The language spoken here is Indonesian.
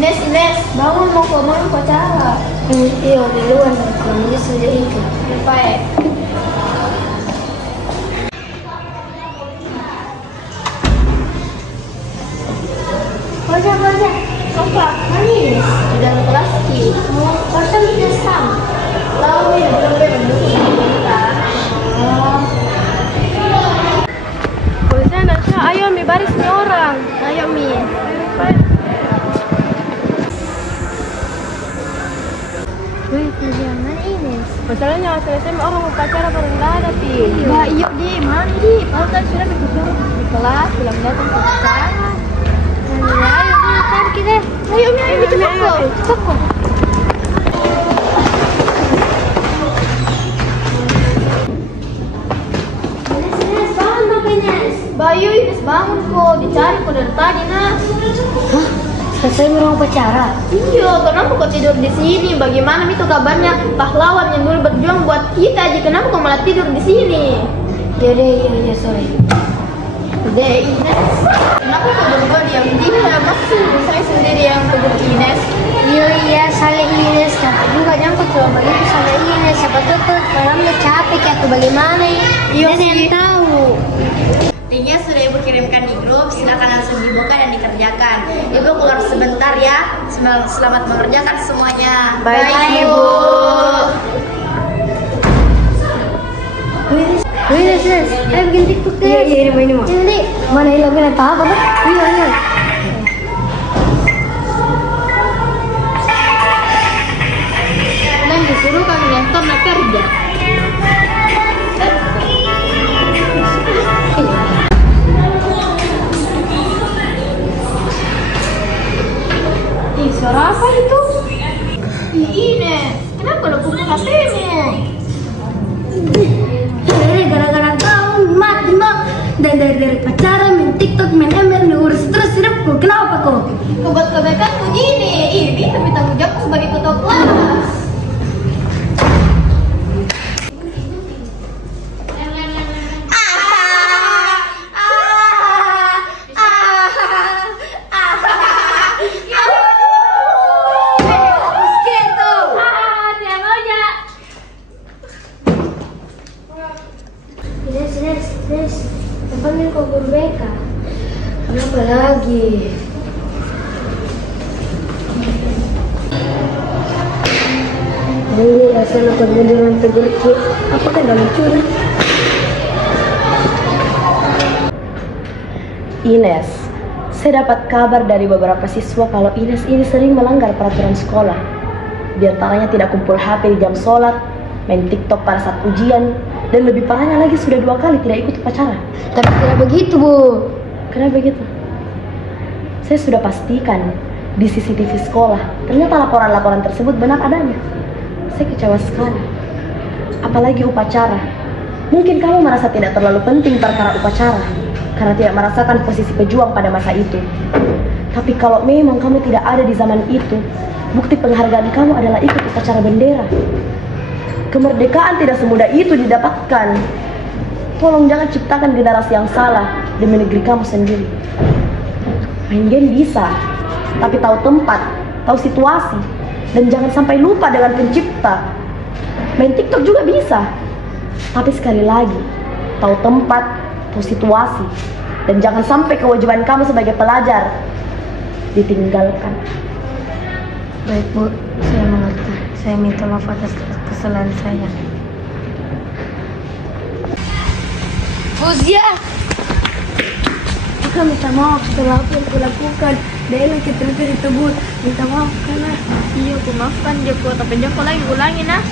Ines, bangun mau ngomong pacara. Iya, di luar ini sudah itu. Baik. Baca. Apa? Manis. Sudah kelas ki. Baca sudah sama. Tahu ya, belum kita. Polisi Nasya, ayo mi baris nih orang. Ayo Mi. Wih, jangan Ines. Masalahnya selesai orang upacara baru nggak ada Pi. Bah, iya di mana di? Kalau kan sudah di kelas, belum datang ke acara. Ayo, cari kita. Ayo Mi, cepat. Ines, bangun dong Ines. Bayu Ines bangun kok, dicari kok dari tadi Nas. Hah? Selesai merong pacara. Iya, kenapa kau tidur di sini? Bagaimana itu kabarnya pahlawan yang dulu berjuang buat kita aja? Kenapa kau malah tidur di sini? Ya deh, iya sorry. Deh Ines, kenapa kau berdua diam-diam? Masih saya sendiri yang tegur Ines. Iya, salah Ines. Tapi juga nyangkut coba begitu salah Ines. Siapa tuh malamnya capek atau bagaimana? Iya Ines yang sih. tahu. Linknya sudah Ibu kirimkan di grup, silakan langsung dibuka dan dikerjakan. Ibu keluar sebentar ya. Selamat mengerjakan semuanya. Baik, Ibu. Ines. Ayo bikin TikTok deh. Iya, ini mah. Ini mana hilangnya apa? Iya. Dan disuruh kami nonton nak kerja. Suara apa itu? Ines, kenapa lo buka HP-mu? Ini gara-gara kau mati mak. Dan dari pacaran, main TikTok, main ML, ngurus terus hidupku. Kenapa kau? Buat kebaikanmu gini, ini tapi tanggung jawabku sebagai ketua kelas. Ines, panggil kau guru BK. Kenapa lagi? Ini rasanya kau beneran tegur Ki. Apakah dalam curang? Ines, saya dapat kabar dari beberapa siswa kalau Ines ini sering melanggar peraturan sekolah. Di antaranya tidak kumpul HP di jam sholat, main TikTok pada saat ujian, dan lebih parahnya lagi sudah 2 kali tidak ikut upacara. Tapi tidak begitu, Bu. Kenapa begitu? Saya sudah pastikan di CCTV sekolah. Ternyata laporan-laporan tersebut benar adanya. Saya kecewa sekali. Apalagi upacara. Mungkin kamu merasa tidak terlalu penting perkara upacara karena tidak merasakan posisi pejuang pada masa itu. Tapi kalau memang kamu tidak ada di zaman itu, bukti penghargaan kamu adalah ikut upacara bendera. Kemerdekaan tidak semudah itu didapatkan. Tolong jangan ciptakan generasi yang salah demi negeri kamu sendiri. Main game bisa, tapi tahu tempat, tahu situasi, dan jangan sampai lupa dengan pencipta. Main TikTok juga bisa, tapi sekali lagi, tahu tempat, tahu situasi, dan jangan sampai kewajiban kamu sebagai pelajar ditinggalkan. Baik, Bu. Saya mengerti. Saya minta maaf atas kesalahan saya. Fuzia, Aku minta maaf setelah apa yang kulakukan. Dan yang kita ditebut. Minta maaf karena iya aku maafkan dia kok, tapi dia kok lagi ulangi Nas.